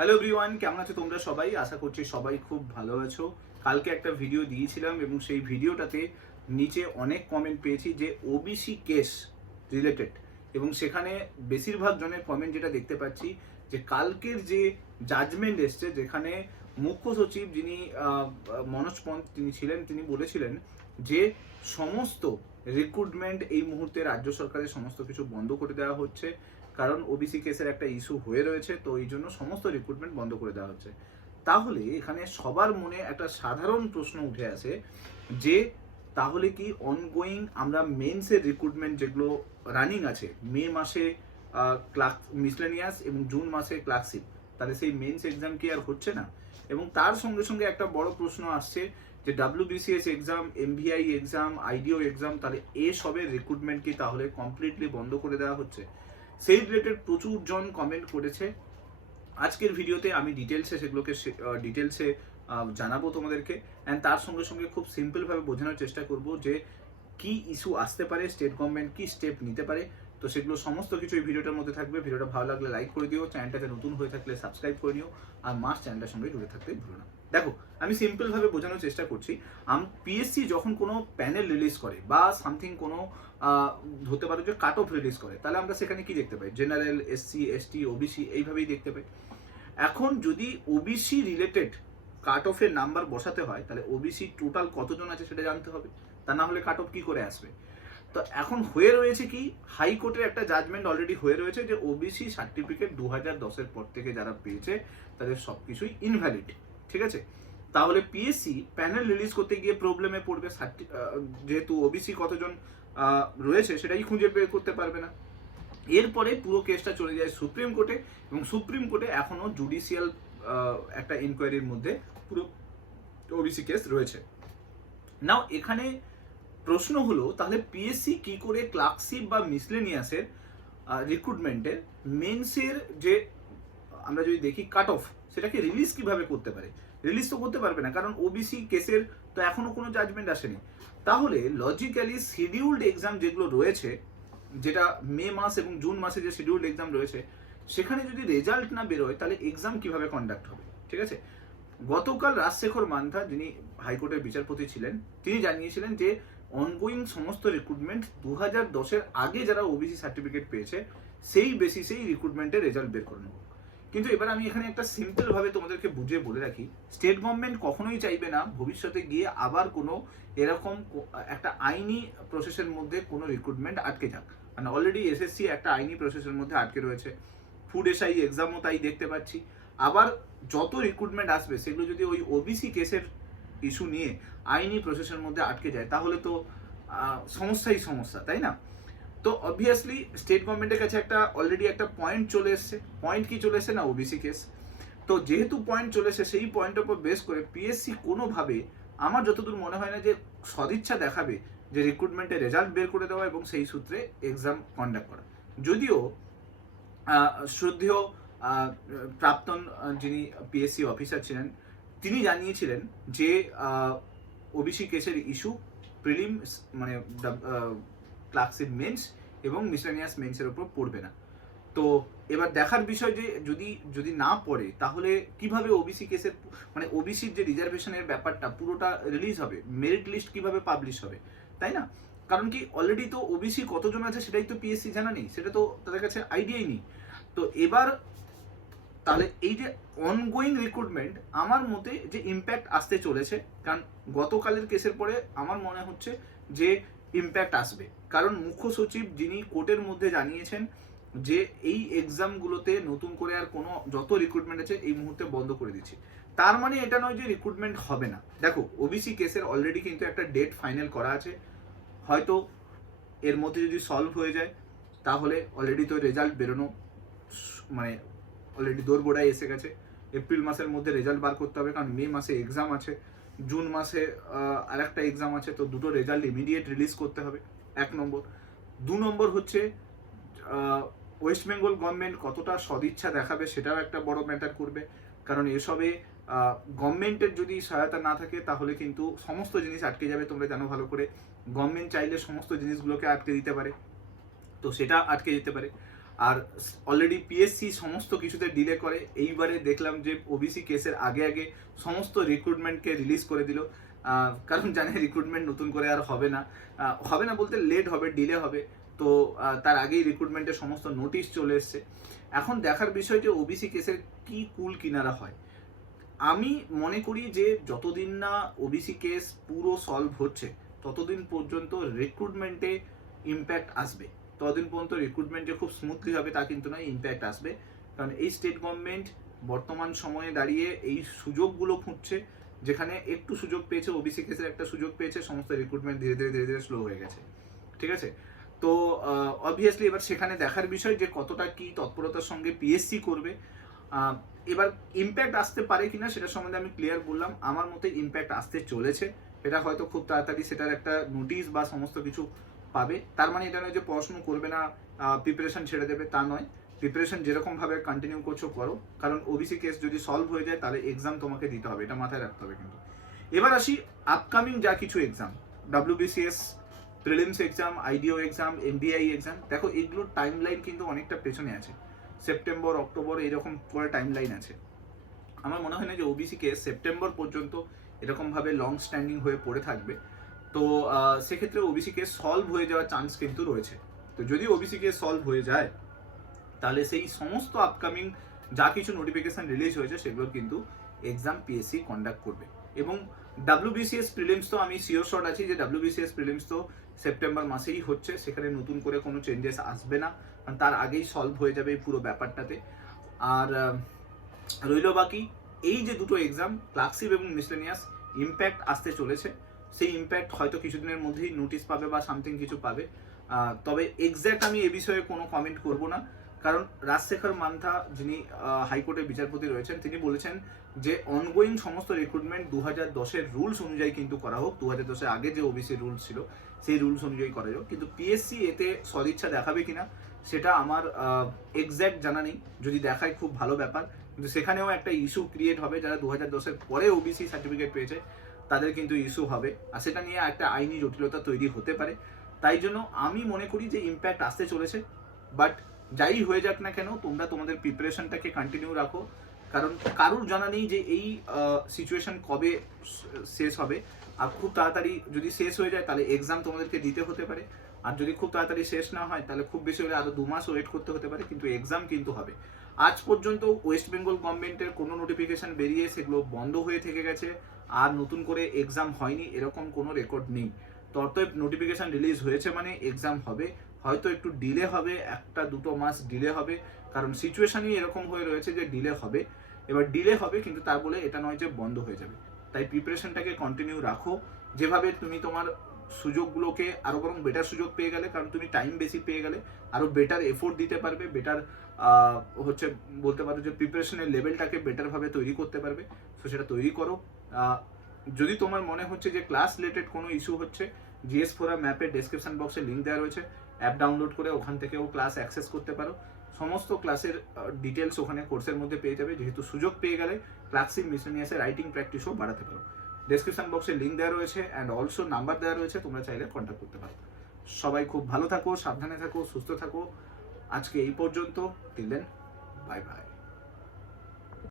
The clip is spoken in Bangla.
হ্যালো এভরিওয়ান, কেমন আছো তোমরা সবাই? আশা করছি সবাই খুব ভালো আছো। কালকে একটা ভিডিও দিয়েছিলাম এবং সেই ভিডিওটাতে নিচে অনেক কমেন্ট পেয়েছি যে ওবিসি কেস রিলেটেড, এবং সেখানে বেশিরভাগ জনের কমেন্ট যেটা দেখতে পাচ্ছি যে কালকের যে জাজমেন্ট এসছে, যেখানে মুখ্য সচিব যিনি মনোজ পন্থ তিনি ছিলেন, তিনি বলেছিলেন যে সমস্ত রিক্রুটমেন্ট এই মুহূর্তে রাজ্য সরকারের সমস্ত কিছু বন্ধ করে দেওয়া হচ্ছে, কারণ ওবিসি কেসের একটা ইস্যু হয়ে রয়েছে, তো এই জন্য সমস্ত রিক্রুটমেন্ট বন্ধ করে দেওয়া হচ্ছে। তাহলে এখানে সবার মনে একটা সাধারণ প্রশ্ন উঠে আসে যে তাহলে কি অনগোয়িং আমরা মেন্সের রিক্রুটমেন্ট যেগুলো রানিং আছে, মে মাসে ক্লার্ক মিসলেনিয়াস এবং জুন মাসে ক্লার্কশিপ, তাহলে সেই মেন্স এক্সাম কি আর হচ্ছে না? এবং তার সঙ্গে সঙ্গে একটা বড় প্রশ্ন আসছে যে WBCS exam, MVI exam, IDO exam, তাহলে এসবের রিক্রুটমেন্ট কি তাহলে কমপ্লিটলি বন্ধ করে দেওয়া হচ্ছে? সেই রিলেটেড প্রচুর জন কমেন্ট করেছে। আজকের ভিডিওতে আমি ডিটেলসে সেগুলোকে ডিটেলসে জানাবো তোমাদেরকে, অ্যান্ড তার সঙ্গে সঙ্গে খুব সিম্পলভাবে বোঝানোর চেষ্টা করব যে কি ইস্যু আসতে পারে, স্টেট গভর্নমেন্ট কি স্টেপ নিতে পারে। তো সেগুলো সমস্ত কিছু এই ভিডিওটার মধ্যে থাকবে। ভিডিওটা ভালো লাগলে লাইক করে দিও, চ্যানেলটাতে নতুন হয়ে থাকলে সাবস্ক্রাইব করে নিও, আর চ্যানেলটার সঙ্গে জুড়ে থাকতে ভুলো না। দেখো, আমি সিম্পলভাবে বোঝানোর চেষ্টা করছি। পিএসসি যখন কোনো প্যানেল রিলিজ করে বা সামথিং কোনো হতে পারে যে কাট অফ রিলিজ করে, তাহলে আমরা সেখানে কি দেখতে পাই? জেনারেল, SC, ST, OBC এইভাবেই দেখতে পাই। এখন যদি ওবিসি রিলেটেড কাট অফের নাম্বার বসাতে হয়, তাহলে ওবিসি টোটাল কতজন আছে সেটা জানতে হবে, তা না হলে কাট অফ কি করে আসবে? তো এখন হয়ে রয়েছে কি, হাইকোর্টের একটা জাজমেন্ট অলরেডি হয়ে রয়েছে যে ওবিসি সার্টিফিকেট 2010-এর পর থেকে যারা পেয়েছে তাদের সব কিছুই ইনভ্যালিড। ঠিক আছে, তাহলে পিএসসি প্যানেল রিলিজ করতে গিয়ে প্রবলেমে পড়বে, যেহেতু ওবিসি কতজন রয়েছে সেটাই খুঁজে বের করতে পারবে না। এরপরে পুরো কেসটা চলে যায় সুপ্রিম কোর্টে, এবং সুপ্রিম কোর্টে এখনো জুডিশিয়াল একটা ইনকোয়ারির মধ্যে পুরো ওবিসি কেস রয়েছে। নাও এখানে প্রশ্ন হলো, তাহলে পিএসসি কি করে ক্লার্কশিপ বা মিসলেনিয়াসের রিক্রুটমেন্টের মেন্সের যে আমরা যদি দেখি কাট অফ, সেটাকে রিলিজ কিভাবে করতে পারে? রিলিজ তো করতে পারবে না, কারণ ওবিসি কেসের তো এখনো কোনো জাজমেন্ট আসেনি। তাহলে লজিক্যালি শিডিউলড এক্সাম যেগুলো রয়েছে, যেটা মে মাস এবং জুন মাসে যে শিডিউলড এক্সাম রয়েছে, সেখানে যদি রেজাল্ট না বেরোয় তাহলে এক্সাম কিভাবে কন্ডাক্ট হবে? ঠিক আছে, গতকাল রাজশেখর মান্থা, যিনি হাইকোর্টের বিচারপতি ছিলেন, তিনি জানিয়েছিলেন যে অনগোয়িং সমস্ত রিক্রুটমেন্ট 2010-এর আগে যারা ওবিসি সার্টিফিকেট পেয়েছে সেই বেসিসেই রিক্রুটমেন্টের রেজাল্ট বের করে নেব। কিন্তু এবার আমি এখানে একটা সিম্পলভাবে তোমাদেরকে বুঝিয়ে বলে রাখি, স্টেট গভর্নমেন্ট কখনোই চাইবে না ভবিষ্যতে গিয়ে আবার কোনো এরকম একটা আইনি প্রসেসের মধ্যে কোনো রিক্রুটমেন্ট আটকে যাক। মানে অলরেডি SSC একটা আইনি প্রসেসের মধ্যে আটকে রয়েছে, ফুড SI এক্সামও তাই দেখতে পাচ্ছি। আবার যত রিক্রুটমেন্ট আসবে সেগুলো যদি ওই ওবিসি কেসের ইস্যু নিয়ে আইনি প্রসেসের মধ্যে আটকে যায়, তাহলে তো সমস্যাই সমস্যা, তাই না? তো অবভিয়াসলি স্টেট গভর্নমেন্টের কাছে একটা অলরেডি একটা পয়েন্ট চলে এসছে। পয়েন্ট কি চলে এসছে না? OBC case. তো যেহেতু পয়েন্ট চলে এসে, সেই পয়েন্টের উপর বেস করে পিএসসি কোনোভাবে, আমার যতদূর মনে হয় না যে সদিচ্ছা দেখাবে যে রিক্রুটমেন্টের রেজাল্ট বের করে দেওয়া এবং সেই সূত্রে এক্সাম কন্ডাক্ট করা। যদিও শ্রদ্ধেয় প্রাক্তন যিনি পিএসসি অফিসার ছিলেন, তিনি জানিয়েছিলেন যে ওবিসি কেসের ইস্যু প্রিলিমস মানে ক্লার্কশিপ মেন্স এবং মিসলেনিয়াস মেন্সের উপর পড়বে না। তো এবার দেখার বিষয় যে যদি যদি না পড়ে তাহলে কিভাবে ওবিসি কেসের মানে ওবিসির যে রিজার্ভেশনের ব্যাপারটা পুরোটা রিলিজ হবে, মেরিট লিস্ট কিভাবে পাবলিশ হবে, তাই না? কারণ কি অলরেডি তো ওবিসি কতজন আছে সেটাই তো পিএসসি জানা নেই, সেটা তো তাদের কাছে আইডিয়াই নেই। তো এবার তাহলে এই যে অনগোয়িং রিক্রুটমেন্ট, আমার মতে যে ইম্প্যাক্ট আসতে চলেছে, কারণ গতকালের কেসের পরে আমার মনে হচ্ছে যে ইম্প্যাক্ট আসবে, কারণ মুখ্য সচিব যিনি কোর্টের মধ্যে জানিয়েছেন যে এই এক্সামগুলোতে নতুন করে আর কোনো যত রিক্রুটমেন্ট আছে এই মুহূর্তে বন্ধ করে দিচ্ছি। তার মানে এটা নয় যে রিক্রুটমেন্ট হবে না। দেখো, ওবিসি কেসের অলরেডি কিন্তু একটা ডেট ফাইনাল করা আছে, হয়তো এর মধ্যে যদি সলভ হয়ে যায় তাহলে অলরেডি তো রেজাল্ট বেরোনো মানে অলরেডি দোরগোড়ায় এসে গেছে। এপ্রিল মাসের মধ্যে রেজাল্ট বার করতে হবে, কারণ মে মাসে এক্সাম আছে, জুন মাসে আর একটা এক্সাম আছে, তো দুটো রেজাল্ট ইমিডিয়েট রিলিজ করতে হবে, 1 নম্বর। 2 নম্বর হচ্ছে ওয়েস্ট বেঙ্গল গভর্নমেন্ট কতটা সদিচ্ছা দেখাবে সেটাও একটা বড় ম্যাটার করবে, কারণ এসবে গভর্নমেন্টের যদি সহায়তা না থাকে তাহলে কিন্তু সমস্ত জিনিস আটকে যাবে। তোমরা জানো ভালো করে, গভর্নমেন্ট চাইলে সমস্ত জিনিসগুলোকে আটকে দিতে পারে, তো সেটা আটকে যেতে পারে। আর অলরেডি পিএসসি সমস্ত কিছুতে ডিলে করে। এইবারে দেখলাম যে ওবিসি কেসের আগে আগে সমস্ত রিক্রুটমেন্টকে রিলিজ করে দিল, কারণ জানে রিক্রুটমেন্ট নতুন করে আর হবে না, হবে না বলতে লেট হবে, ডিলে হবে। তো তার আগেই রিক্রুটমেন্টের সমস্ত নোটিশ চলে এসছে। এখন দেখার বিষয় যে ওবিসি কেসের কি কুল কিনারা হয়। আমি মনে করি যে যতদিন না ওবিসি কেস পুরো সলভ হচ্ছে ততদিন পর্যন্ত রিক্রুটমেন্টে ইম্প্যাক্ট আসবে। ততদিন পর্যন্ত রিক্রুটমেন্ট যে খুব স্মুথলি হবে তা কিন্তু নয়, ইম্প্যাক্ট আসবে। কারণ এই স্টেট গভর্নমেন্ট বর্তমান সময়ে দাঁড়িয়ে এই সুযোগগুলো খুঁজছে, যেখানে একটু সুযোগ পেয়েছে, ওবিসি কেসের একটা সুযোগ পেয়েছে, সমস্ত রিক্রুটমেন্ট ধীরে ধীরে ধীরে ধীরে স্লো হয়ে গেছে। ঠিক আছে, তো অবভিয়াসলি এবার সেখানে দেখার বিষয় যে কতটা কি তৎপরতার সঙ্গে পিএসসি করবে। এবার ইম্প্যাক্ট আসতে পারে কিনা সেটা সম্বন্ধে আমি ক্লিয়ার বললাম। আমার মতে ইম্প্যাক্ট আসতে চলেছে, এটা হয়তো খুব তাড়াতাড়ি সেটার একটা নোটিশ বা সমস্ত কিছু পাবে। তার মানে এটা নয় যে পড়াশুনো করবে না, প্রিপারেশন ছেড়ে দেবে, তা নয়। প্রিপারেশন যেরকমভাবে কন্টিনিউ করছো করো, কারণ ওবিসি কেস যদি সলভ হয়ে যায় তাহলে এক্সাম তোমাকে দিতে হবে, এটা মাথায় রাখতে হবে। কিন্তু এবার আসি আপকামিং যা কিছু এক্সাম, WBCS প্রিলিমস এক্সাম, আইডিও এক্সাম, MBI এক্সাম, দেখো এগুলোর টাইম লাইন কিন্তু অনেকটা পেছনে আছে। সেপ্টেম্বর, অক্টোবর এরকম করে টাইম লাইন আছে। আমার মনে হয় না যে ওবিসি কেস সেপ্টেম্বর পর্যন্ত এরকমভাবে লং স্ট্যান্ডিং হয়ে পড়ে থাকবে। তো সেক্ষেত্রে ওবিসি কেস সলভ হয়ে যাওয়ার চান্স কিন্তু রয়েছে। তো যদি ওবিসি কেস সলভ হয়ে যায় তাহলে সেই সমস্ত আপকামিং যা কিছু নোটিফিকেশন রিলিজ হয়েছে সেগুলোর কিন্তু এক্সাম পিএসসি কন্ডাক্ট করবে। এবং WBCS প্রিলিমস তো আমি শিওর শট আছি যে WBCS প্রিলিমস তো সেপ্টেম্বর মাসেই হচ্ছে, সেখানে নতুন করে কোনো চেঞ্জেস আসবে না, কারণ তার আগেই সলভ হয়ে যাবে এই পুরো ব্যাপারটাতে। আর রইল বাকি এই যে দুটো এক্সাম, ক্লার্কশিপ এবং মিসলেনিয়াস, ইম্প্যাক্ট আসতে চলেছে। সেই ইম্প্যাক্ট হয়তো কিছুদিনের মধ্যেই নোটিশ পাবে বা সামথিং কিছু পাবে। তবে এক্স্যাক্ট আমি এ বিষয়ে কোনো কমেন্ট করব না, কারণ রাজশেখর মান্থা যিনি হাইকোর্টের বিচারপতি রয়েছেন তিনি বলেছেন যে অনগোয়িং সমস্ত রিক্রুটমেন্ট 2010-এর রুলস অনুযায়ী কিন্তু করা হোক, 2010-এর আগে যে ওবিসি রুলস ছিল সেই রুলস অনুযায়ী করা হোক। কিন্তু পিএসসি এতে সদিচ্ছা দেখাবে কিনা সেটা আমার এক্স্যাক্ট জানা নেই। যদি দেখায় খুব ভালো ব্যাপার, কিন্তু সেখানেও একটা ইস্যু ক্রিয়েট হবে। যারা 2010-এর পরে ওবিসি সার্টিফিকেট পেয়েছে তাদের কিন্তু ইস্যু হবে, আর সেটা নিয়ে একটা আইনি জটিলতা তৈরি হতে পারে। তাই জন্য আমি মনে করি যে ইম্প্যাক্ট আসতে চলেছে। বাট যাই হয়ে যাক না কেন, তোমরা তোমাদের প্রিপারেশনটাকে কন্টিনিউ রাখো, কারণ কারুর জানা নেই যে এই সিচুয়েশন কবে শেষ হবে। আর খুব তাড়াতাড়ি যদি শেষ হয়ে যায় তাহলে এক্সাম তোমাদেরকে দিতে হতে পারে, আর যদি খুব তাড়াতাড়ি শেষ না হয় তাহলে খুব বেশি হলে আরও 2 মাস ওয়েট করতে হতে পারে, কিন্তু এক্সাম কিন্তু হবে। আজ পর্যন্ত ওয়েস্ট বেঙ্গল গভর্নমেন্টের কোনো নোটিফিকেশন বেরিয়ে সেগুলো বন্ধ হয়ে থেকে গেছে, আর নতুন করে এক্সাম হয়নি এরকম কোনো রেকর্ড নেই। তো অতএব নোটিফিকেশন রিলিজ হয়েছে মানে এক্সাম হবে, হয়তো একটু ডিলে হবে, 1-2 মাস ডিলে হবে, কারণ সিচুয়েশনই এরকম হয়ে রয়েছে যে ডিলে হবে। এবার ডিলে হবে কিন্তু তার বলে এটা নয় যে বন্ধ হয়ে যাবে। তাই প্রিপারেশনটাকে কন্টিনিউ রাখো, যেভাবে তুমি তোমার সুযোগগুলোকে আরও বরং বেটার সুযোগ পেয়ে গেলে, কারণ তুমি টাইম বেশি পেয়ে গেলে আরও বেটার এফোর্ট দিতে পারবে, বেটার হচ্ছে বলতে পারো যে প্রিপারেশনের লেভেলটাকে বেটারভাবে তৈরি করতে পারবে। তো সেটা তৈরি করো। যদি তোমার মনে হচ্ছে যে ক্লাস রিলেটেড কোনো ইস্যু হচ্ছে, জিএস ফোরাম ম্যাপের ডেসক্রিপশন বক্সে লিঙ্ক দেওয়া রয়েছে, অ্যাপ ডাউনলোড করে ওখান থেকেও ক্লাস অ্যাক্সেস করতে পারো। সমস্ত ক্লাসের ডিটেলস ওখানে কোর্সের মধ্যে পেয়ে যাবে। যেহেতু সুযোগ পেয়ে গেলে ক্লাসিক মিসলেনিয়াসের রাইটিং প্র্যাকটিসও বাড়াতে পারো। ডেসক্রিপশন বক্সে লিঙ্ক দেওয়া রয়েছে অ্যান্ড অলসো নাম্বার দেওয়া রয়েছে, তোমরা চাইলে কন্ট্যাক্ট করতে পারো। সবাই খুব ভালো থাকো, সাবধানে থাকো, সুস্থ থাকো। আজকে এই পর্যন্ত, টিল দেন, বাই বাই।